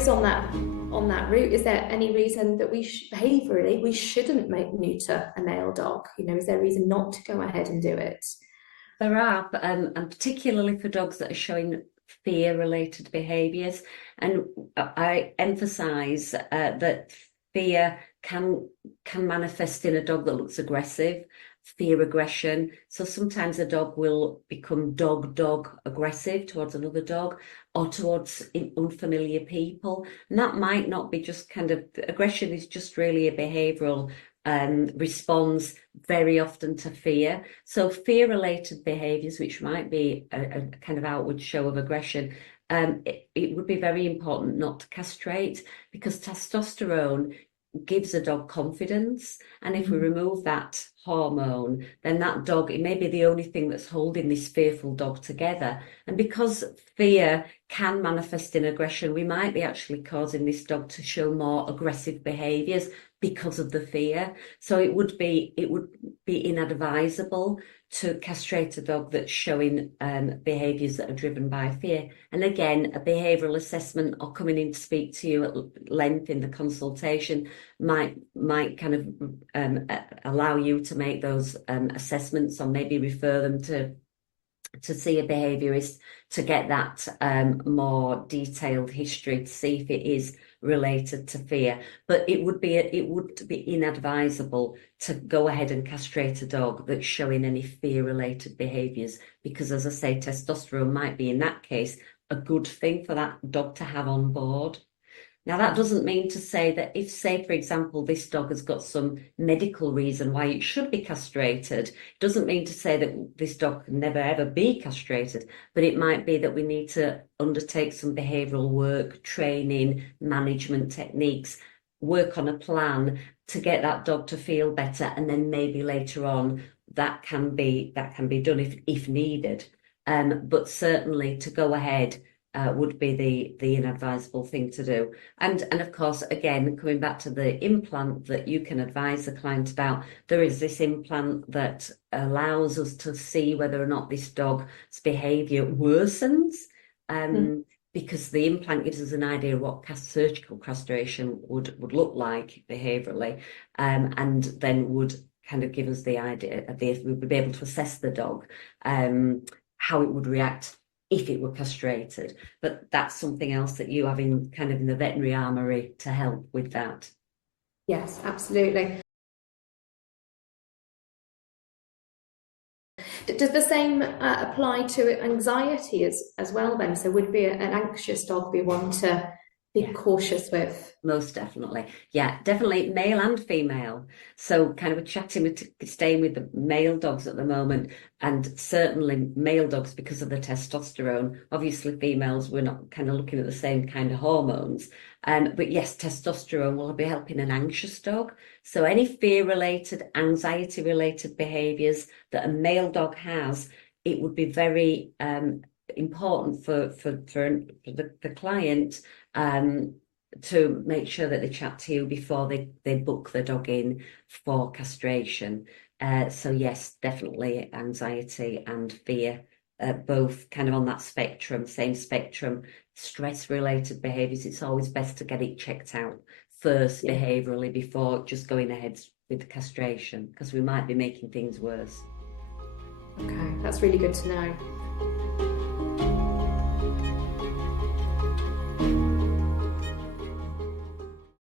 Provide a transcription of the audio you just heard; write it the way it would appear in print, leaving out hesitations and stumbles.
suppose on that route, is there any reason that behaviourally we shouldn't neuter a male dog? Is there a reason not to go ahead and do it? There are, and particularly for dogs that are showing fear-related behaviours. And I emphasise that fear can manifest in a dog that looks aggressive, fear aggression. So sometimes a dog will become dog aggressive towards another dog or towards unfamiliar people. And that might not be just aggression is just really a behavioural response very often to fear. So fear-related behaviours, which might be a kind of outward show of aggression, it would be very important not to castrate, because testosterone gives a dog confidence, and if we remove that hormone, then that dog, it may be the only thing that's holding this fearful dog together. And because fear can manifest in aggression, we might be actually causing this dog to show more aggressive behaviours because of the fear. So it would be inadvisable to castrate a dog that's showing behaviours that are driven by fear. And again, a behavioural assessment or coming in to speak to you at length in the consultation might kind of allow you to make those assessments, or maybe refer them to see a behaviourist to get that more detailed history to see if it is related to fear. But it would be inadvisable to go ahead and castrate a dog that's showing any fear-related behaviours, because, as I say, testosterone might be, in that case, a good thing for that dog to have on board. Now, that doesn't mean to say that if, say, for example, this dog has got some medical reason why it should be castrated, it doesn't mean to say that this dog can never, ever be castrated, but it might be that we need to undertake some behavioural work, training, management techniques, work on a plan to get that dog to feel better, and then maybe later on that can be done if needed. But certainly to go ahead would be the inadvisable thing to do. And of course, again, coming back to the implant that you can advise the client about, there is this implant that allows us to see whether or not this dog's behaviour worsens, because the implant gives us an idea of what surgical castration would look like behaviourally, and then would kind of give us the idea of we would be able to assess the dog, how it would react if it were castrated. But that's something else that you have in the veterinary armoury to help with that. Yes, absolutely. Does the same apply to anxiety as well then? So would an anxious dog be one to be cautious with? Most definitely. Yeah, definitely male and female. So we're staying with the male dogs at the moment, and certainly male dogs because of the testosterone. Obviously females, we're not looking at the same kind of hormones. But yes, testosterone will be helping an anxious dog. So any fear-related, anxiety-related behaviours that a male dog has, it would be very important for the client to make sure that they chat to you before they book the dog in for castration. So yes, definitely anxiety and fear, both on that spectrum, same spectrum. Stress-related behaviours, it's always best to get it checked out first behaviourally before just going ahead with the castration, because we might be making things worse. Okay, that's really good to know.